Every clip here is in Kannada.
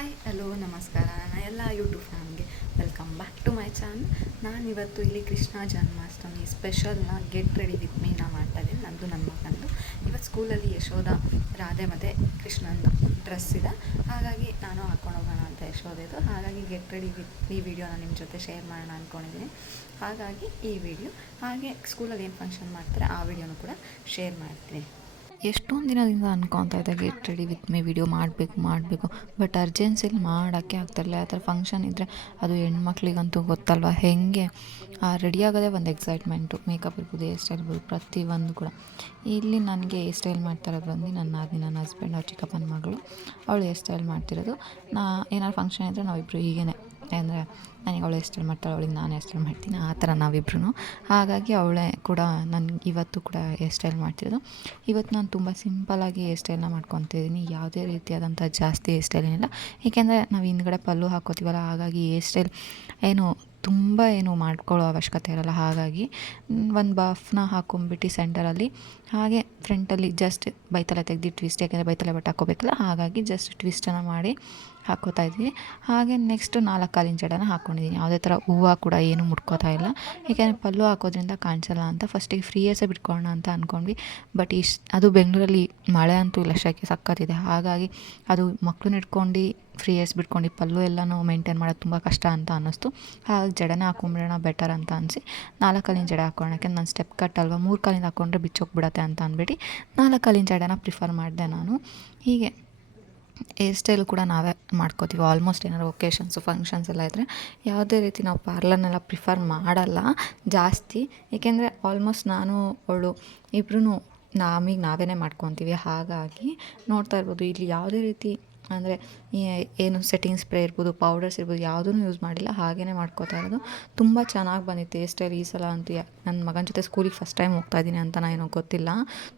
ಹಾಯ್ ಹಲೋ ನಮಸ್ಕಾರ ನನ್ನ ಎಲ್ಲ ಯೂಟ್ಯೂಬ್ ಫ್ಯಾಮಿಲಿಗೆ welcome back to my channel. ನಾನಿವತ್ತು ಇಲ್ಲಿ ಕೃಷ್ಣ ಜನ್ಮಾಷ್ಟಮಿ ಸ್ಪೆಷಲ್ನ ಗೆಟ್ ರೆಡಿ ವಿತ್ ಮೀನ ಮಾಡ್ತಾ ಇದ್ದೀನಿ. ನಂದು ನನ್ನ ಮಗಂದು ಇವತ್ತು ಸ್ಕೂಲಲ್ಲಿ ಯಶೋಧ ರಾಧೆ ಮತ್ತು ಕೃಷ್ಣಂದು ಡ್ರೆಸ್ ಇದೆ, ಹಾಗಾಗಿ ನಾನು ಹಾಕ್ಕೊಂಡು ಹೋಗೋಣ ಅಂತ ಯಶೋಧೆದು. ಹಾಗಾಗಿ ಗೆಟ್ ರೆಡಿ ವಿತ್ ಈ ವಿಡಿಯೋನ ನಿಮ್ಮ ಜೊತೆ ಶೇರ್ ಮಾಡೋಣ ಅಂದ್ಕೊಂಡಿದ್ದೀನಿ. ಹಾಗಾಗಿ ಈ ವಿಡಿಯೋ ಹಾಗೆ ಸ್ಕೂಲಲ್ಲಿ ಏನು ಫಂಕ್ಷನ್ ಮಾಡ್ತಾರೆ ಆ ವಿಡಿಯೋನು ಕೂಡ ಶೇರ್ ಮಾಡ್ತೀನಿ. ಎಷ್ಟೊಂದು ದಿನದಿಂದ ಅನ್ಕೊತಾ ಇದ್ದೆ get ready with me video ಮಾಡಬೇಕು ಬಟ್ ಅರ್ಜೆನ್ಸಿಲಿ ಮಾಡೋಕ್ಕೆ ಆಗ್ತಾಯಿಲ್ಲ. ಆ ಥರ ಫಂಕ್ಷನ್ ಇದ್ದರೆ ಅದು ಹೆಣ್ಮಕ್ಳಿಗಂತೂ ಗೊತ್ತಲ್ವ ಹೆಂಗೆ ರೆಡಿ ಆಗೋದೇ ಒಂದು ಎಕ್ಸೈಟ್ಮೆಂಟು. ಮೇಕಪ್ ಇರ್ಬೋದು, ಹೇರ್ ಸ್ಟೈಲ್ ಇರ್ಬೋದು, ಪ್ರತಿಯೊಂದು ಕೂಡ. ಇಲ್ಲಿ ನನಗೆ ಹೇರ್ ಸ್ಟೈಲ್ ಮಾಡ್ತಾರೋದು ಬಂದು ನನ್ನ ಹಸ್ಬೆಂಡ್ ಅವ್ರ ಚಿಕ್ಕಪ್ಪನ ಮಗಳು, ಅವಳು ಹೇರ್ ಸ್ಟೈಲ್ ಮಾಡ್ತಿರೋದು. ಏನಾದ್ರು ಫಂಕ್ಷನ್ ಇದ್ದರೆ ನಾವಿಬ್ಬರು ಹೀಗೇ ಅಂದರೆ ನನಗೆ ಅವಳು ಹೇರ್ ಸ್ಟೈಲ್ ಮಾಡ್ತಾಳೆ, ಅವಳಿಗೆ ನಾನು ಹೇರ್ ಸ್ಟೈಲ್ ಮಾಡ್ತೀನಿ, ಆ ಥರ ನಾವಿಬ್ರು. ಹಾಗಾಗಿ ಅವಳೇ ಕೂಡ ನನಗೆ ಇವತ್ತು ಕೂಡ ಹೇರ್ ಸ್ಟೈಲ್ ಮಾಡ್ತಿರೋದು. ಇವತ್ತು ನಾನು ತುಂಬ ಸಿಂಪಲ್ಲಾಗಿ ಹೇರ್ ಸ್ಟೈಲ್ನ ಮಾಡ್ಕೊತಿದ್ದೀನಿ. ಯಾವುದೇ ರೀತಿಯಾದಂಥ ಜಾಸ್ತಿ ಹೇರ್ ಸ್ಟೈಲ್ ಏನಿಲ್ಲ, ಏಕೆಂದರೆ ನಾವು ಹಿಂದ್ಗಡೆ ಪಲ್ಲು ಹಾಕೋತೀವಲ್ಲ, ಹಾಗಾಗಿ ಹೇರ್ ಸ್ಟೈಲ್ ತುಂಬ ಮಾಡ್ಕೊಳ್ಳೋ ಅವಶ್ಯಕತೆ ಇರೋಲ್ಲ. ಹಾಗಾಗಿ ಒಂದು ಬಫ್ನ ಹಾಕೊಂಬಿಟ್ಟು ಸೆಂಟರಲ್ಲಿ, ಹಾಗೆ ಫ್ರಂಟಲ್ಲಿ ಜಸ್ಟ್ ಬೈತಲೆ ತೆಗೆದು ಟ್ವಿಸ್ಟ್, ಯಾಕೆಂದರೆ ಬೈತಲೆ ಬಟ್ಟೆ ಹಾಕೋಬೇಕಲ್ಲ, ಹಾಗಾಗಿ ಜಸ್ಟ್ ಟ್ವಿಸ್ಟನ್ನು ಮಾಡಿ ಹಾಕ್ಕೋತಾ ಇದ್ವಿ. ಹಾಗೆ ನೆಕ್ಸ್ಟು 4 ಕಾಲಿನ ಜಡೆನ ಹಾಕ್ಕೊಂಡಿದ್ದೀನಿ. ಯಾವುದೇ ಥರ ಹೂವು ಕೂಡ ಏನು ಮುಟ್ಕೋತಾ ಇಲ್ಲ, ಏಕೆಂದರೆ ಪಲ್ಲು ಹಾಕೋದ್ರಿಂದ ಕಾಣಿಸಲ್ಲ ಅಂತ ಫಸ್ಟಿಗೆ ಫ್ರೀ ಹೇರ್ಸೇ ಬಿಟ್ಕೊಳ್ಳೋಣ ಅಂತ ಅಂದ್ಕೊಂಡ್ವಿ. ಬಟ್ ಅದು ಬೆಂಗಳೂರಲ್ಲಿ ಮಳೆ ಅಂತೂ ಇಲ್ಲ, ಶೆಕೆ ಸಕ್ಕತ್ತಿದೆ. ಹಾಗಾಗಿ ಅದು ಮಕ್ಕಳನ್ನ ಇಟ್ಕೊಂಡು ಫ್ರೀ ಹೇರ್ಸ್ ಬಿಟ್ಕೊಂಡು ಪಲ್ಲು ಎಲ್ಲನೂ ಮೇಂಟೈನ್ ಮಾಡೋದು ತುಂಬ ಕಷ್ಟ ಅಂತ ಅನ್ನಿಸ್ತು. ಹಾಗಾಗಿ ಜಡೆನ ಹಾಕೊಂಬಿಡೋಣ ಬೆಟರ್ ಅಂತ ಅನಿಸಿ 4 ಕಾಲಿನ ಜಡೆ ಹಾಕ್ಕೊಳ್ಳೋಕ್ಕೆ, ನಾನು ಸ್ಟೆಪ್ ಕಟ್ ಅಲ್ವಾ, 3 ಕಾಲಿಂದ ಹಾಕ್ಕೊಂಡ್ರೆ ಬಿಚ್ಚೋಗ್ಬಿಡತ್ತೆ ಅಂತ ಅಂದ್ಬಿಟ್ಟು 4 ಕಾಲಿನ ಜಡೆನ ಪ್ರಿಫರ್ ಮಾಡಿದೆ ನಾನು. ಹೀಗೆ ಹೇರ್ ಸ್ಟೈಲು ಕೂಡ ನಾವೇ ಮಾಡ್ಕೋತೀವಿ ಆಲ್ಮೋಸ್ಟ್. ಏನಾದ್ರು ಒಕೇಶನ್ಸು ಫಂಕ್ಷನ್ಸ್ ಎಲ್ಲ ಇದ್ದರೆ ಯಾವುದೇ ರೀತಿ ನಾವು ಪಾರ್ಲರ್ನೆಲ್ಲ ಪ್ರಿಫರ್ ಮಾಡಲ್ಲ ಜಾಸ್ತಿ, ಏಕೆಂದರೆ ಆಲ್ಮೋಸ್ಟ್ ನಾನು ಅವಳು ಇಬ್ಬರೂ ನಾವೇ ಮಾಡ್ಕೊತೀವಿ. ಹಾಗಾಗಿ ನೋಡ್ತಾ ಇರ್ಬೋದು ಇಲ್ಲಿ ಯಾವುದೇ ರೀತಿ ಅಂದರೆ ಏನು ಸೆಟ್ಟಿಂಗ್ ಸ್ಪ್ರೇ ಇರ್ಬೋದು, ಪೌಡರ್ಸ್ ಇರ್ಬೋದು, ಯಾವುದೂ ಯೂಸ್ ಮಾಡಿಲ್ಲ, ಹಾಗೇ ಮಾಡ್ಕೋತಾ ಇರೋದು. ತುಂಬ ಚೆನ್ನಾಗಿ ಬಂದಿತ್ತು ಹೇರ್ ಸ್ಟೈಲ್ ಈ ಸಲ ಅಂತೂ. ನನ್ನ ಮಗನ ಜೊತೆ ಸ್ಕೂಲಿಗೆ ಫಸ್ಟ್ ಟೈಮ್ ಹೋಗ್ತಾಯಿದ್ದೀನಿ ಅಂತ ಏನೋ ಗೊತ್ತಿಲ್ಲ,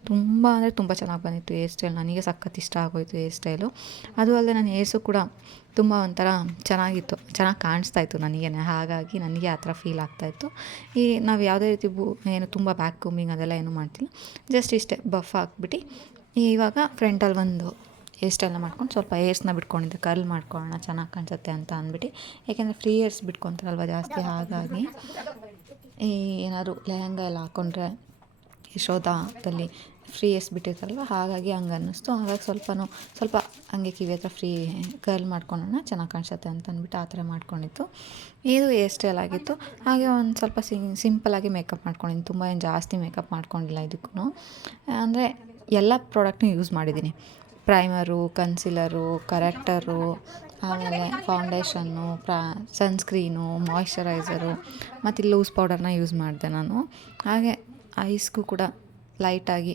ತುಂಬ ಅಂದರೆ ತುಂಬ ಚೆನ್ನಾಗಿ ಬಂದಿತ್ತು ಹೇರ್ ಸ್ಟೈಲ್. ನನಗೆ ಸಖತ್ ಇಷ್ಟ ಆಗೋಯಿತು ಹೇರ್ ಸ್ಟೈಲು. ಅದು ಅಲ್ಲದೆ ನನ್ನ ಹೇರ್ಸು ಕೂಡ ತುಂಬ ಒಂಥರ ಚೆನ್ನಾಗಿತ್ತು, ಚೆನ್ನಾಗಿ ಕಾಣಿಸ್ತಾಯಿತ್ತು ನನಗೇ. ಹಾಗಾಗಿ ನನಗೆ ಆ ಥರ ಫೀಲ್ ಆಗ್ತಾಯಿತ್ತು. ನಾವು ಯಾವುದೇ ರೀತಿ ಏನು ತುಂಬ ಬ್ಯಾಕ್ ಕೂಮಿಂಗ್ ಅದೆಲ್ಲ ಏನೂ ಮಾಡ್ತಿಲ್ಲ, ಜಸ್ಟ್ ಇಷ್ಟೇ ಬಫ್ ಹಾಕ್ಬಿಟ್ಟು ಇವಾಗ ಫ್ರಂಟಲ್ಲಿ ಒಂದು ಹೇರ್ ಸ್ಟೈಲ್ನ ಮಾಡ್ಕೊಂಡು ಸ್ವಲ್ಪ ಹೇರ್ಸ್ನ ಬಿಟ್ಕೊಂಡಿದ್ದೆ, ಕರ್ಲ್ ಮಾಡ್ಕೊಳ್ಳೋಣ ಚೆನ್ನಾಗಿ ಕಾಣಿಸುತ್ತೆ ಅಂತ ಅಂದ್ಬಿಟ್ಟು. ಏಕೆಂದರೆ ಫ್ರೀ ಹೇರ್ಸ್ ಬಿಟ್ಕೊತಾರಲ್ವ ಜಾಸ್ತಿ, ಹಾಗಾಗಿ ಏನಾದ್ರು ಲೆಹಂಗ ಎಲ್ಲ ಹಾಕ್ಕೊಂಡ್ರೆ ಯಶೋಧದಲ್ಲಿ ಫ್ರೀ ಹೇರ್ಸ್ ಬಿಟ್ಟಿರ್ತಾರಲ್ವ, ಹಾಗಾಗಿ ಹಂಗೆ ಅನ್ನಿಸ್ತು. ಹಾಗಾಗಿ ಸ್ವಲ್ಪ ಹಂಗೆ ಕಿವಿ ಹತ್ರ ಫ್ರೀ ಕರ್ಲ್ ಮಾಡ್ಕೊಳ್ಳೋಣ ಚೆನ್ನಾಗಿ ಕಾಣಿಸುತ್ತೆ ಅಂತ ಅಂದ್ಬಿಟ್ಟು ಆ ಥರ ಮಾಡ್ಕೊಂಡಿತ್ತು. ಇದು ಹೇರ್ ಸ್ಟೈಲ್ ಆಗಿತ್ತು. ಹಾಗೆ ಒಂದು ಸ್ವಲ್ಪ ಸಿಂಪಲಾಗಿ ಮೇಕಪ್ ಮಾಡ್ಕೊಂಡಿದ್ದೀನಿ, ತುಂಬ ಏನು ಜಾಸ್ತಿ ಮೇಕಪ್ ಮಾಡ್ಕೊಂಡಿಲ್ಲ ಇದಕ್ಕೂ. ಅಂದರೆ ಎಲ್ಲ ಪ್ರಾಡಕ್ಟ್ನೂ ಯೂಸ್ ಮಾಡಿದ್ದೀನಿ, ಪ್ರೈಮರು, ಕನ್ಸಿಲರು, ಕರೆಕ್ಟರು, ಆಮೇಲೆ ಫೌಂಡೇಶನ್ನು, ಸನ್ಸ್ಕ್ರೀನು, ಮಾಯ್ಶ್ಚರೈಸರು ಮತ್ತು ಲೂಸ್ ಪೌಡರ್ನ ಯೂಸ್ ಮಾಡಿದೆ ನಾನು. ಹಾಗೆ ಐಸ್ಗೂ ಕೂಡ ಲೈಟಾಗಿ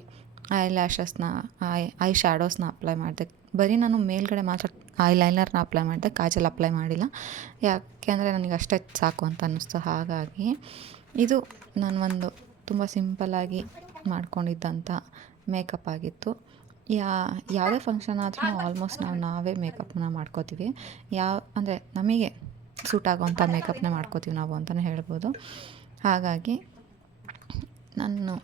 ಐ ಶ್ಯಾಡೋಸ್ನ ಅಪ್ಲೈ ಮಾಡಿದೆ. ಬರೀ ನಾನು ಮೇಲ್ಗಡೆ ಮಾತ್ರ ಐಲೈನರ್ನ ಅಪ್ಲೈ ಮಾಡಿದೆ, ಕಾಜಲ್ ಅಪ್ಲೈ ಮಾಡಿಲ್ಲ, ಯಾಕೆಂದರೆ ನನಗೆ ಅಷ್ಟೇ ಸಾಕು ಅಂತ ಅನ್ನಿಸ್ತು. ಹಾಗಾಗಿ ಇದು ನಾನು ತುಂಬ ಸಿಂಪಲ್ಲಾಗಿ ಮಾಡ್ಕೊಂಡಿದ್ದಂಥ ಮೇಕಪ್ ಆಗಿತ್ತು. ಯಾವುದೇ ಫಂಕ್ಷನ್ ಆದ್ರೂ ಆಲ್ಮೋಸ್ಟ್ ನಾವೇ ಮೇಕಪ್ನ ಮಾಡ್ಕೋತೀವಿ. ಅಂದರೆ ನಮಗೆ ಸೂಟ್ ಆಗೋವಂಥ ಮೇಕಪ್ನ ಮಾಡ್ಕೋತೀವಿ ನಾವು ಅಂತಲೇ ಹೇಳ್ಬೋದು. ಹಾಗಾಗಿ ನಾನು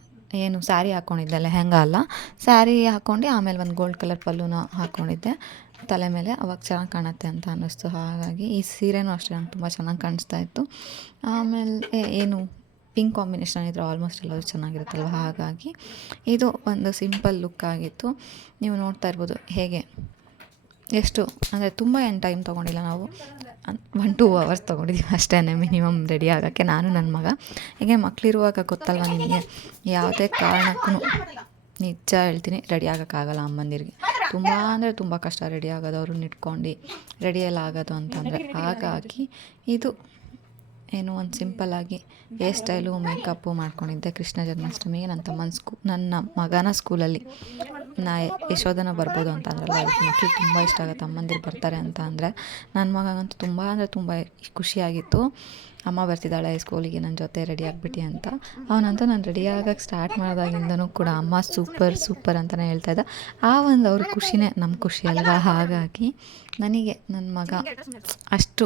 ಏನು ಸ್ಯಾರಿ ಹಾಕ್ಕೊಂಡಿದ್ದೆ, ಲೆಹಂಗ ಅಲ್ಲ, ಸ್ಯಾರಿ ಹಾಕ್ಕೊಂಡು ಆಮೇಲೆ ಒಂದು ಗೋಲ್ಡ್ ಕಲರ್ ಪಲ್ಲುನ ಹಾಕ್ಕೊಂಡಿದ್ದೆ ತಲೆ ಮೇಲೆ, ಅವಾಗ ಚೆನ್ನಾಗಿ ಕಾಣುತ್ತೆ ಅಂತ ಅನ್ನಿಸ್ತು. ಹಾಗಾಗಿ ಈ ಸೀರೆನೂ ಅಷ್ಟೇ ನಂಗೆ ತುಂಬ ಚೆನ್ನಾಗಿ ಕಾಣಿಸ್ತಾ ಇತ್ತು. ಆಮೇಲೆ ಏನು ಪಿಂಕ್ ಕಾಂಬಿನೇಷನ್ ಇದ್ದರೆ ಆಲ್ಮೋಸ್ಟ್ ಎಲ್ಲರೂ ಚೆನ್ನಾಗಿರುತ್ತಲ್ವ, ಹಾಗಾಗಿ ಇದು ಒಂದು ಸಿಂಪಲ್ ಲುಕ್ ಆಗಿತ್ತು. ನೀವು ನೋಡ್ತಾ ಇರ್ಬೋದು ಹೇಗೆ ಎಷ್ಟು ಅಂದರೆ ತುಂಬ ಏನು ಟೈಮ್ ತೊಗೊಂಡಿಲ್ಲ, ನಾವು 1-2 ಅವರ್ಸ್ ತೊಗೊಂಡಿದ್ದೀವಿ ಅಷ್ಟೇ ಮಿನಿಮಮ್ ರೆಡಿ ಆಗೋಕ್ಕೆ, ನಾನು ನನ್ನ ಮಗ. ಹೇಗೆ ಮಕ್ಕಳಿರುವಾಗ ಗೊತ್ತಲ್ವ ನಿಮಗೆ, ಯಾವುದೇ ಕಾರಣಕ್ಕೂ ನಿಜ ಹೇಳ್ತೀನಿ ರೆಡಿ ಆಗೋಕ್ಕಾಗಲ್ಲ ಅಮ್ಮಂದಿರಿಗೆ. ತುಂಬ ಅಂದರೆ ತುಂಬ ಕಷ್ಟ ರೆಡಿ ಆಗೋದು, ಅವ್ರನ್ನ ಇಟ್ಕೊಂಡು ರೆಡಿಯೆಲ್ಲ ಆಗೋದು ಅಂತಂದರೆ. ಹಾಗಾಗಿ ಇದು ಏನು ಒಂದು ಸಿಂಪಲ್ಲಾಗಿ ಹೇರ್ ಸ್ಟೈಲು ಮೇಕಪ್ಪು ಮಾಡ್ಕೊಂಡಿದ್ದೆ ಕೃಷ್ಣ ಜನ್ಮಾಷ್ಟಮಿಗೆ. ನನ್ನ ಮಗನ ಸ್ಕೂಲಲ್ಲಿ ಯಶೋಧನ ಬರ್ಬೋದು ಅಂತ ಅಂದ್ರಲ್ಲ, ಅದಕ್ಕೆ ಮಕ್ಕಳಿಗೆ ತುಂಬ ಇಷ್ಟ ಆಗುತ್ತೆ ಅಮ್ಮಂದಿರು ಬರ್ತಾರೆ ಅಂತ ಅಂದರೆ. ನನ್ನ ಮಗಂತೂ ತುಂಬ ಅಂದರೆ ತುಂಬ ಖುಷಿಯಾಗಿತ್ತು, ಅಮ್ಮ ಬರ್ತಿದ್ದಾಳೆ ಸ್ಕೂಲಿಗೆ ನನ್ನ ಜೊತೆ ರೆಡಿ ಆಗಿಬಿಟ್ಟು ಅಂತ. ಅವನಂತೂ ನಾನು ರೆಡಿ ಆಗೋಕ್ಕೆ ಸ್ಟಾರ್ಟ್ ಮಾಡಿದಾಗಿಂದನೂ ಕೂಡ ಅಮ್ಮ ಸೂಪರ್ ಅಂತಲೇ ಹೇಳ್ತಾಯಿದ್ದ. ಅವ್ರ ಖುಷಿನೇ ನಮ್ಮ ಖುಷಿ ಅಲ್ವಾ. ಹಾಗಾಗಿ ನನಗೆ ನನ್ನ ಮಗ ಅಷ್ಟು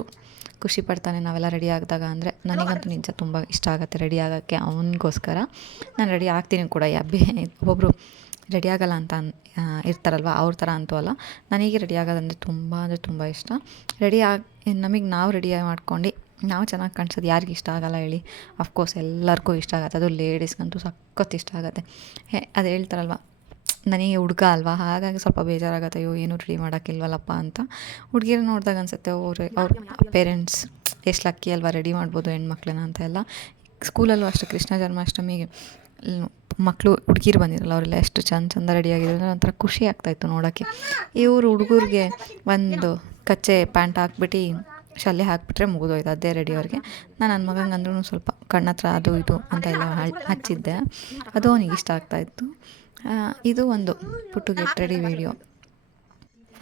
ಖುಷಿ ಪಡ್ತಾನೆ ನಾವೆಲ್ಲ ರೆಡಿ ಆಗಿದಾಗ ಅಂದರೆ. ನನಗಂತೂ ನಿಜ ತುಂಬ ಇಷ್ಟ ಆಗುತ್ತೆ ರೆಡಿ ಆಗೋಕ್ಕೆ, ಅವನಿಗೋಸ್ಕರ ನಾನು ರೆಡಿ ಆಗ್ತೀನಿ ಕೂಡ. ಒಬ್ಬೊಬ್ಬರು ರೆಡಿ ಆಗಲ್ಲ ಅಂತ ಇರ್ತಾರಲ್ವ ಅವ್ರ ಥರ ಅಂತೂ ಅಲ್ಲ. ನನಗೆ ರೆಡಿ ಆಗೋದಂದರೆ ತುಂಬ ಇಷ್ಟ. ನಮಗೆ ನಾವು ರೆಡಿ ಮಾಡ್ಕೊಂಡು ನಾವು ಚೆನ್ನಾಗಿ ಕಾಣಿಸೋದು ಯಾರಿಗೆ ಇಷ್ಟ ಆಗೋಲ್ಲ ಹೇಳಿ. ಅಫ್ಕೋರ್ಸ್ ಎಲ್ಲರಿಗೂ ಇಷ್ಟ ಆಗುತ್ತೆ, ಅದು ಲೇಡೀಸ್ಗಂತೂ ಸಖತ್ತು ಇಷ್ಟ ಆಗುತ್ತೆ. ಅದು ಹೇಳ್ತಾರಲ್ವ, ನನಗೆ ಹುಡುಗ ಅಲ್ವಾ, ಹಾಗಾಗಿ ಸ್ವಲ್ಪ ಬೇಜಾರಾಗುತ್ತೆ, ಅಯ್ಯೋ ಏನೂ ರೆಡಿ ಮಾಡೋಕ್ಕಿಲ್ವಲ್ಲಪ್ಪ ಅಂತ. ಹುಡುಗಿರು ನೋಡಿದಾಗ ಅನಿಸುತ್ತೆ ಅವ್ರ ಪೇರೆಂಟ್ಸ್ ಎಷ್ಟು ಲಕ್ಕಿ ಅಲ್ವಾ, ರೆಡಿ ಮಾಡ್ಬೋದು ಹೆಣ್ಮಕ್ಳನ್ನ ಅಂತ ಎಲ್ಲ. ಸ್ಕೂಲಲ್ಲೂ ಅಷ್ಟೇ ಕೃಷ್ಣ ಜನ್ಮಾಷ್ಟಮಿಗೆ ಮಕ್ಕಳು ಹುಡುಗಿರು ಬಂದಿರಲ್ಲ, ಅವರೆಲ್ಲ ಎಷ್ಟು ಚಂದ ರೆಡಿಯಾಗಿದ್ರು, ಒಂಥರ ಖುಷಿ ಆಗ್ತಾಯಿತ್ತು ನೋಡೋಕ್ಕೆ. ಇವರು ಹುಡುಗರಿಗೆ ಒಂದು ಕಚ್ಚೆ ಪ್ಯಾಂಟ್ ಹಾಕ್ಬಿಟ್ಟು ಶಲ್ಯ ಹಾಕಿಬಿಟ್ರೆ ಮುಗಿದೋಯ್ತು, ಅದೇ ರೆಡಿ ಅವ್ರಿಗೆ. ನಾನು ನನ್ನ ಮಗಂಗೆ ಅಂದ್ರೂ ಸ್ವಲ್ಪ ಕಣ್ಣತ್ರ ಅದು ಇದು ಅಂತ ಎಲ್ಲ ಹಚ್ಚಿದ್ದೆ, ಅದು ಅವನಿಗೆ ಇಷ್ಟ ಆಗ್ತಾಯಿತ್ತು. ಇದು ಒಂದು ಪುಟ್ಟು ಗೆಟ್ ರೆಡಿ ವೀಡಿಯೋ.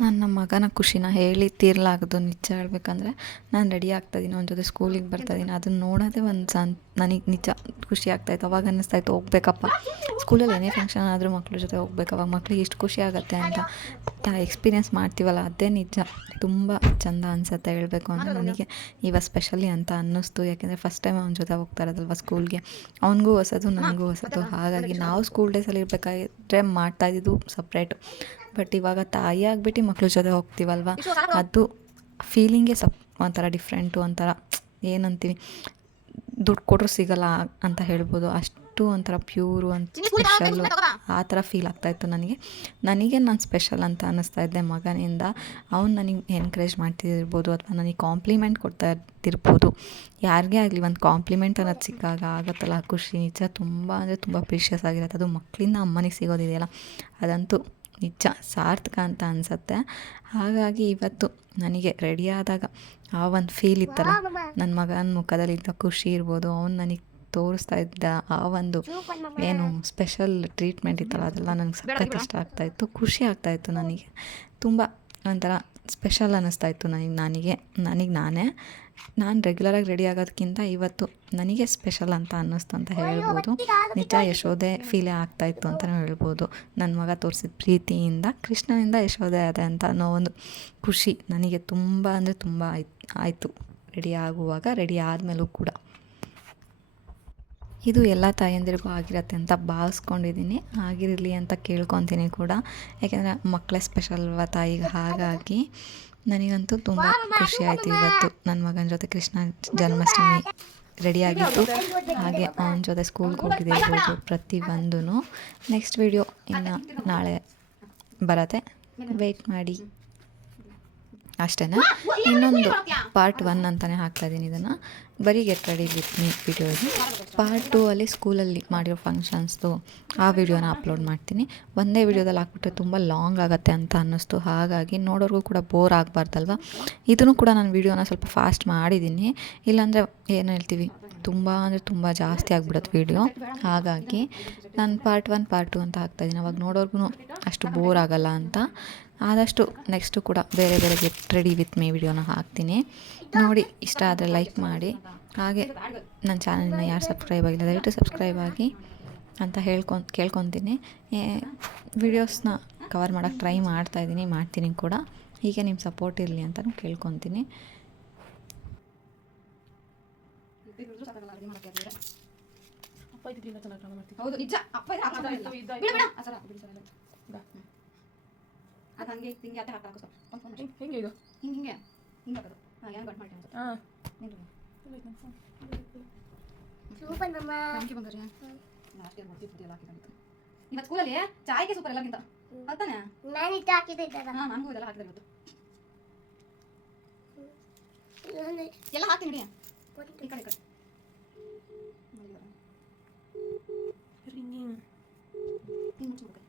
ನನ್ನ ಮಗನ ಖುಷಿನ ಹೇಳಿ ತೀರ್ಲಾಗದು. ನಿಜ ಹೇಳ್ಬೇಕಂದ್ರೆ ನಾನು ರೆಡಿ ಆಗ್ತಾಯಿದ್ದೀನಿ, ಅವನ ಜೊತೆ ಸ್ಕೂಲಿಗೆ ಬರ್ತಾಯಿದ್ದೀನಿ, ಅದನ್ನು ನೋಡೋದೇ ಒಂದು ನನಗೆ ನಿಜ ಖುಷಿ ಆಗ್ತಾಯಿತ್ತು. ಅವಾಗ ಅನ್ನಿಸ್ತಾಯಿತ್ತು ಹೋಗ್ಬೇಕಪ್ಪ, ಸ್ಕೂಲಲ್ಲಿ ಏನೇ ಫಂಕ್ಷನ್ ಆದರೂ ಮಕ್ಳ ಜೊತೆ ಹೋಗ್ಬೇಕು, ಅವಾಗ ಮಕ್ಳಿಗೆ ಇಷ್ಟು ಖುಷಿ ಆಗುತ್ತೆ ಅಂತ ಎಕ್ಸ್ಪೀರಿಯೆನ್ಸ್ ಮಾಡ್ತೀವಲ್ಲ, ಅದೇ ನಿಜ ತುಂಬ ಚೆಂದ ಅನಿಸುತ್ತೆ. ಹೇಳಬೇಕು ಅಂದರೆ ನನಗೆ ಇವಾಗ ಸ್ಪೆಷಲಿ ಅಂತ ಅನ್ನಿಸ್ತು, ಯಾಕೆಂದರೆ ಫಸ್ಟ್ ಟೈಮ್ ಅವನ ಜೊತೆ ಹೋಗ್ತಾ ಇರೋದಲ್ವ ಸ್ಕೂಲ್ಗೆ, ಅವನಿಗೂ ಹೊಸದು ನನಗೂ ಹೊಸದು. ಹಾಗಾಗಿ ನಾವು ಸ್ಕೂಲ್ ಡೇಸಲ್ಲಿ ಇರಬೇಕಾದ್ರೆ ಮಾಡ್ತಾಯಿದ್ದು ಸಪ್ರೇಟು, ಬಟ್ ಇವಾಗ ತಾಯಿ ಆಗಿಬಿಟ್ಟು ಮಕ್ಳ ಜೊತೆ ಹೋಗ್ತೀವಲ್ವ, ಅದು ಫೀಲಿಂಗೇ ಒಂಥರ ಡಿಫ್ರೆಂಟು, ಒಂಥರ ಏನಂತೀವಿ, ದುಡ್ಡು ಕೊಟ್ಟರು ಸಿಗಲ್ಲ ಅಂತ ಹೇಳ್ಬೋದು, ಅಷ್ಟು ಒಂಥರ ಪ್ಯೂರು ಅಂತ ಸ್ಪೆಷಲ್ಲು ಆ ಥರ ಫೀಲ್ ಆಗ್ತಾಯಿತ್ತು ನನಗೆ ನಾನು ಸ್ಪೆಷಲ್ ಅಂತ ಅನ್ನಿಸ್ತಾ ಇದ್ದೆ ಮಗನಿಂದ. ಅವ್ನು ನನಗೆ ಎನ್ಕರೇಜ್ ಮಾಡ್ತಿರ್ಬೋದು ಅಥವಾ ನನಗೆ ಕಾಂಪ್ಲಿಮೆಂಟ್ ಕೊಡ್ತಾ ಇರ್ತಿರ್ಬೋದು. ಯಾರಿಗೇ ಆಗಲಿ ಒಂದು ಕಾಂಪ್ಲಿಮೆಂಟ್ ಅನ್ನೋದು ಸಿಕ್ಕಾಗ ಆಗುತ್ತಲ್ಲ ಖುಷಿ, ನಿಜ ತುಂಬ ಅಂದರೆ ತುಂಬ ಪ್ರೀಷಿಯಸ್ ಆಗಿರುತ್ತೆ. ಅದು ಮಕ್ಕಳಿಂದ ಅಮ್ಮನಿಗೆ ಸಿಗೋದಿದೆಯಲ್ಲ, ಅದಂತೂ ನಿಜ ಸಾರ್ಥಕ ಅಂತ ಅನಿಸುತ್ತೆ. ಹಾಗಾಗಿ ಇವತ್ತು ನನಗೆ ರೆಡಿ ಆದಾಗ ಆ ಒಂದು ಫೀಲ್ ಇತ್ತಲ್ಲ, ನನ್ನ ಮಗನ ಮುಖದಲ್ಲಿದ್ದ ಖುಷಿ ಇರ್ಬೋದು, ಅವ್ನು ನನಗೆ ತೋರಿಸ್ತಾ ಇದ್ದ ಆ ಒಂದು ಏನು ಸ್ಪೆಷಲ್ ಟ್ರೀಟ್ಮೆಂಟ್ ಇತ್ತಲ್ಲ, ಅದೆಲ್ಲ ನನಗೆ ಸಖತ್ ಇಷ್ಟ ಆಗ್ತಾಯಿತ್ತು, ಖುಷಿ ಆಗ್ತಾಯಿತ್ತು. ನನಗೆ ತುಂಬ ಒಂಥರ ಸ್ಪೆಷಲ್ ಅನ್ನಿಸ್ತಾಯಿತ್ತು ನನಗೆ ನಾನು ರೆಗ್ಯುಲರಾಗಿ ರೆಡಿ ಆಗೋದಕ್ಕಿಂತ ಇವತ್ತು ನನಗೆ ಸ್ಪೆಷಲ್ ಅಂತ ಅನ್ನಿಸ್ತು ಅಂತ ಹೇಳ್ಬೋದು. ನಿಜ ಯಶೋದೆ ಫೀಲೇ ಆಗ್ತಾಯಿತ್ತು ಅಂತಲೇ ಹೇಳ್ಬೋದು. ನನ್ನ ಮಗ ತೋರಿಸಿದ ಪ್ರೀತಿಯಿಂದ ಕೃಷ್ಣನಿಂದ ಯಶೋದೆ ಅದೇ ಅಂತ ಅನ್ನೋ ಒಂದು ಖುಷಿ ನನಗೆ ತುಂಬ ಅಂದರೆ ತುಂಬ ಆಯಿತು ರೆಡಿ ಆಗುವಾಗ, ರೆಡಿ ಆದಮೇಲೂ ಕೂಡ. ಇದು ಎಲ್ಲ ತಾಯಂದಿರಿಗೂ ಆಗಿರತ್ತೆ ಅಂತ ಭಾವಿಸ್ಕೊಂಡಿದ್ದೀನಿ, ಆಗಿರಲಿ ಅಂತ ಕೇಳ್ಕೊತೀನಿ ಕೂಡ, ಯಾಕೆಂದರೆ ಮಕ್ಕಳೇ ಸ್ಪೆಷಲ್ ಅಲ್ವ ತಾಯಿಗೆ. ಹಾಗಾಗಿ ನನಗಂತೂ ತುಂಬ ಖುಷಿ ಆಯಿತು ಇವತ್ತು ನನ್ನ ಮಗನ ಜೊತೆ ಕೃಷ್ಣ ಜನ್ಮಾಷ್ಟಮಿ ರೆಡಿಯಾಗಿತ್ತು, ಹಾಗೆ ಅವನ ಜೊತೆ ಸ್ಕೂಲ್ಗೆ ಹೋಗಿದ್ದೆ ಇರ್ಬೋದು ಪ್ರತಿಯೊಂದೂ. ನೆಕ್ಸ್ಟ್ ವಿಡಿಯೋ ಇನ್ನು ನಾಳೆ ಬರುತ್ತೆ, ವೆಯ್ಟ್ ಮಾಡಿ ಅಷ್ಟೇ. ಇನ್ನೊಂದು ಪಾರ್ಟ್ 1 ಅಂತಲೇ ಹಾಕ್ತಾಯಿದ್ದೀನಿ ಇದನ್ನು, ಬರೀ get ready with me video ಇದು. ಪಾರ್ಟ್ 2 ಅಲ್ಲಿ ಸ್ಕೂಲಲ್ಲಿ ಮಾಡಿರೋ ಫಂಕ್ಷನ್ಸ್ದು ಆ ವಿಡಿಯೋನ ಅಪ್ಲೋಡ್ ಮಾಡ್ತೀನಿ. ಒಂದೇ ವಿಡಿಯೋದಲ್ಲಿ ಹಾಕ್ಬಿಟ್ರೆ ತುಂಬ ಲಾಂಗ್ ಆಗುತ್ತೆ ಅಂತ ಅನ್ನಿಸ್ತು, ಹಾಗಾಗಿ ನೋಡೋರಿಗೂ ಕೂಡ ಬೋರ್ ಆಗಬಾರ್ದಲ್ವ. ಇದನ್ನು ಕೂಡ ನಾನು ವಿಡಿಯೋನ ಸ್ವಲ್ಪ ಫಾಸ್ಟ್ ಮಾಡಿದ್ದೀನಿ, ಇಲ್ಲಾಂದರೆ ಏನು ಹೇಳ್ತೀವಿ ತುಂಬ ಅಂದರೆ ತುಂಬ ಜಾಸ್ತಿ ಆಗಿಬಿಡುತ್ತೆ ವಿಡಿಯೋ. ಹಾಗಾಗಿ ನಾನು ಪಾರ್ಟ್ 1 ಪಾರ್ಟ್ 2 ಅಂತ ಹಾಕ್ತಾಯಿದ್ದೀನಿ, ಅವಾಗ ನೋಡೋರ್ಗು ಅಷ್ಟು ಬೋರ್ ಆಗೋಲ್ಲ ಅಂತ. ಆದಷ್ಟು ನೆಕ್ಸ್ಟು ಕೂಡ ಬೇರೆ ಗೆಟ್ ರೆಡಿ ವಿತ್ ಮೀ ವಿಡಿಯೋನ ಹಾಕ್ತೀನಿ, ನೋಡಿ. ಇಷ್ಟ ಆದರೆ ಲೈಕ್ ಮಾಡಿ, ಹಾಗೆ ನನ್ನ ಚಾನಲ್ನ ಯಾರು ಸಬ್ಸ್ಕ್ರೈಬ್ ಆಗಿಲ್ಲ ದಯವಿಟ್ಟು ಸಬ್ಸ್ಕ್ರೈಬ್ ಆಗಿ ಅಂತ ಕೇಳ್ಕೊತೀನಿ. ವಿಡಿಯೋಸ್ನ ಕವರ್ ಮಾಡೋಕ್ಕೆ ಟ್ರೈ ಮಾಡ್ತೀನಿ ಕೂಡ, ಹೀಗೆ ನಿಮ್ಮ ಸಪೋರ್ಟ್ ಇರಲಿ ಅಂತಲೂ ಕೇಳ್ಕೊತೀನಿ. ಹೌದು ನಿಜ, ಅದು ಹಂಗೆ ಹಿಂಗೆ ಅತ್ತೆ ಹಾಕಿ ಹಾಕೋ ಹೆಂಗೆ ಇದು ಹಿಂಗೆ ಹಿಂಗೆ ಹಾಕೋದು. ಹಾಂ ಏನು ಕಟ್ ಮಾಡ್ತೀನಿ ಹಾಂ ಸೂಪರ್ ಮಮ್ಮ thank you Bangari. Last year ಬರ್ತಿ ಫುಡ್ ಎಲ್ಲ ಹಾಕಿದಂತ ಇವತ್ತು ಸ್ಕೂಲಲ್ಲಿ ಚಾಯ್ಗೆ ಸೂಪರ್ ಎಲ್ಲಕ್ಕಿಂತ ಅಲ್ತಾನೆ ನಾನು ಇದು ಹಾಕಿದ್ದೆ. ಹಾಂ ನನಗೂ ಇದೆಲ್ಲ ಹಾಕಿದೆ ಇವತ್ತು, ಎಲ್ಲ ಹಾಕ್ತೀನಿ ಬಿಡಿ. ಈ ಕಡೆ ರಿಂಗಿಂಗ್ ಹಿಂಗೆ ಮುಚ್ಚಿಬಿಡ್ಬೇಕು.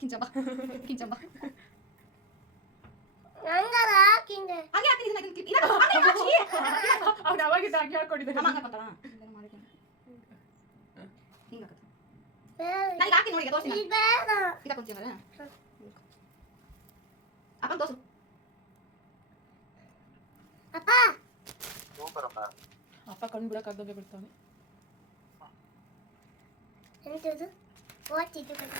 ಕಿಂಚಬಾ ನಂಗಲ್ಲ ಕಿಂಗೆ ಹಾಗೆ ಹಾಕಿ ಇದನ್ನ ಕ್ಲಿಪ್ ಇಲ್ಲ ಅವನು ಅವಾಗಿದ್ದ ಹಾಗೆ ಹಾಕೊಂಡಿದ್ದಾನೆ ಅಮ್ಮ ಹಾಕಂತ ಇದನ್ನ ಮಾಡಿದ್ದೀನಿ ಹಿಂಗ ಹಾಕುತ್ತೆ ನನಗೆ ಹಾಕಿ ನೋಡಿ ತೋರಿಸಿ ಇದು ಬೇಡ ಇದ ಕೊಂಚವರ ಅಪ್ಪ ತೋರಿಸು ಅಪ್ಪ ಸೂಪರ್ ಅಪ್ಪ ಕಣ್ಣು ಬಿಡಕ್ಕಾಗದಂಗೆ ಬಿಡ್ತಾನೆ. ಎಂತದು ಓದ್ತಿದ್ದು ಕಣ್ಣು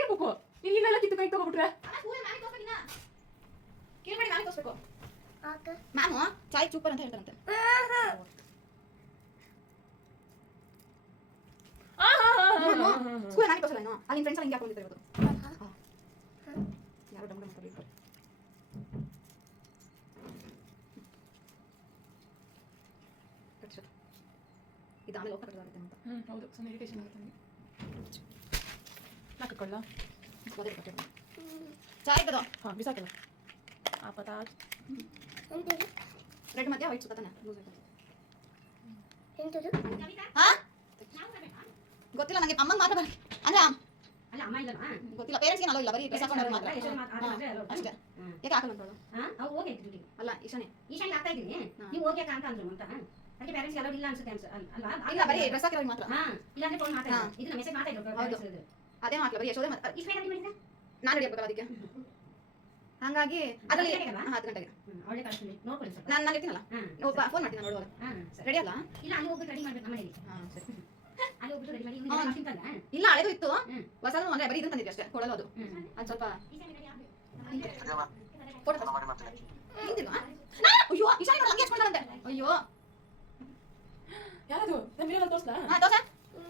ಕೇಳ್ಬೇಕು ನೀನು ಇಲ್ಲೆಲ್ಲ ಕಿತ್ತು ಕೈ ತಗೋಬಿಟ್ರೆ ಕೇಳ್ಬೇಡಿ ಮ್ಯಾಮ್ ತೋರಿಸ್ಬೇಕು ಮ್ಯಾಮು ಚಾಯ್ ಸೂಪರ್ ಅಂತ ಹೇಳ್ತಾರಂತೆ ಸ್ಕೂಲ್ ನಾನು ತೋರಿಸಲ್ಲ ಅಲ್ಲಿ ಫ್ರೆಂಡ್ಸ್ ಹಿಂಗೆ ಹಾಕೊಂಡಿರ್ತಾರೆ ಇವತ್ತು ಯಾರು ಡಮ್ ಡಮ್ ಮಾತಾಡಿರ್ತಾರೆ ಇದು ಆಮೇಲೆ ಹೋಗ್ತಾ ಕಟ್ಟದಾಗುತ್ತೆ ಅಂತ ಹೌದು ಸ್ವಲ್ಪ ಇರಿಟೇಷನ್ ಆಗುತ್ತೆ ನನಗೆ ಹಾಕಿಕೊಳ್ಳ ಅದೇ ಕಟ್ಟೆ ಚಾಯ್ ಕದ ಹಾಂ ಬಿಸಾಕಲ್ಲ ಆ ಪದ ರೆಡ್ ಮಧ್ಯ ವೈಟ್ ಸುತ್ತಾನೆ ಗೊತ್ತಿಲ್ಲ ನನಗೆ ಅಮ್ಮಂಗೆ ಮಾತ್ರ ಬರ ಅಂದ್ರೆ ಅಲ್ಲ ಅಮ್ಮ ಇಲ್ಲ ಗೊತ್ತಿಲ್ಲ ಪೇರೆಂಟ್ಸ್ಗೆ ಅಲೋ ಇಲ್ಲ ಬರೀ ಡ್ರೆಸ್ ಹಾಕೊಂಡ್ರೆ ಮಾತ್ರ ಅಷ್ಟೇ ಯಾಕೆ ಹಾಕಲ್ಲ ಅವ್ರು ಹೋಗಿ ಡ್ಯೂಟಿ ಅಲ್ಲ ಈಶಾನೆ ಈಶಾನ್ಗೆ ಆಗ್ತಾ ಇದ್ದೀನಿ ನೀವು ಹೋಗಿ ಅಂತ ಅಂದ್ರು ಅಂತ ಅದಕ್ಕೆ ಪೇರೆಂಟ್ಸ್ ಅಲೋ ಇಲ್ಲ ಅನ್ಸುತ್ತೆ ಅಲ್ವಾ ಇಲ್ಲ ಬರೀ ಡ್ರೆಸ್ ಹಾಕಿರೋರಿಗೆ ಮಾತ್ರ ಇಲ್ಲ ಅಂದ್ರೆ ಫೋನ್ ಮಾತಾಡಿ ಇದನ್ನ ಮೆಸೇಜ್ ಮಾಡ್ತಾ ಹೌದು ಇದ್ರು ಅದೇ ಮಾತ್ರ ಬರೀ ಯಶೋದೆ ಇಷ್ಟು ಬೇಗ ಮಾಡಿದ್ರೆ ನಾನು ರೆಡಿ ಆಗ್ಬೇಕಲ್ಲ ಅದಕ್ಕೆ ಹಾಗಾಗಿ ಅದರಲ್ಲಿ 10 ಗಂಟೆಗೆ ಅವಳೇ ಕಳಿಸ್ತೀನಿ ನೋಡ್ಕೊಳ್ಳಿ ಸ್ವಲ್ಪ ನಾನು ಇರ್ತೀನಲ್ಲ ಫೋನ್ ಮಾಡ್ತೀನಿ ನೋಡುವಾಗ ರೆಡಿ ಅಲ್ಲ ಇಲ್ಲ ಅಲ್ಲಿ ಹೋಗ್ಬಿಟ್ಟು ರೆಡಿ ಮಾಡ್ಬೇಕು ಮನೆಯಲ್ಲಿ ಹಾಂ ಸರಿ ಅಲ್ಲಿ ಹೋಗ್ಬಿಟ್ಟು ರೆಡಿ ಮಾಡಿ ತಿಂತಲ್ಲ ಇಲ್ಲ ಹಳೆದು ಇತ್ತು ಹೊಸದು ಅಂದ್ರೆ ಬರೀ ಇದನ್ನ ತಂದಿದ್ದೆ ಅಷ್ಟೇ ಕೊಡೋದು ಅದು ಅದು ಸ್ವಲ್ಪ ಫೋಟೋ ಹಿಂದಿಲ್ವಾ ಅಯ್ಯೋ ಈಶಾನಿ ನೋಡಿ ಹಂಗೆ ಹಚ್ಕೊಂಡಂತೆ ಅಯ್ಯೋ ಯಾರದು ನನ್ನ ತೋರಿಸ್ಲಾ ಹಾಂ ದೋಸೆ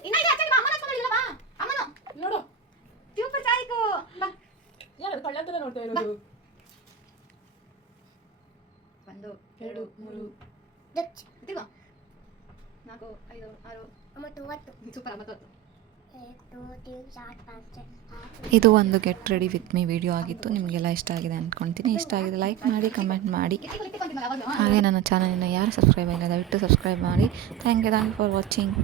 ಇನ್ನ ಇದೆ ಅಚ್ಚಗೆ ಅಮ್ಮನ ಹಚ್ಕೊಂಡಿಲ್ಲ ಬಾ ಅಮ್ಮನು ನೋಡು ಸೂಪರ್ ಚಾಯ್ಕು ಬಾ ಯಾರು ಕಳ್ಳ ಅಂತೆಲ್ಲ ನೋಡ್ತಾ ಇರೋದು 1 2 3 ತಿರ್ಗೋ 4 5 6 ಸೂಪರ್ 9 ಇದು ಒಂದು get ready with me video ಆಗಿತ್ತು. ನಿಮಗೆಲ್ಲ ಇಷ್ಟ ಆಗಿದೆ ಅಂದ್ಕೊಳ್ತೀನಿ. ಇಷ್ಟ ಆಗಿದೆ ಲೈಕ್ ಮಾಡಿ, ಕಮೆಂಟ್ ಮಾಡಿ. ಹಾಗೆ ನನ್ನ ಚಾನಲನ್ನು ಯಾರು ಸಬ್ಸ್ಕ್ರೈಬ್ ಆಗಿಲ್ಲ ದಯವಿಟ್ಟು ಸಬ್ಸ್ಕ್ರೈಬ್ ಮಾಡಿ. Thank you for watching.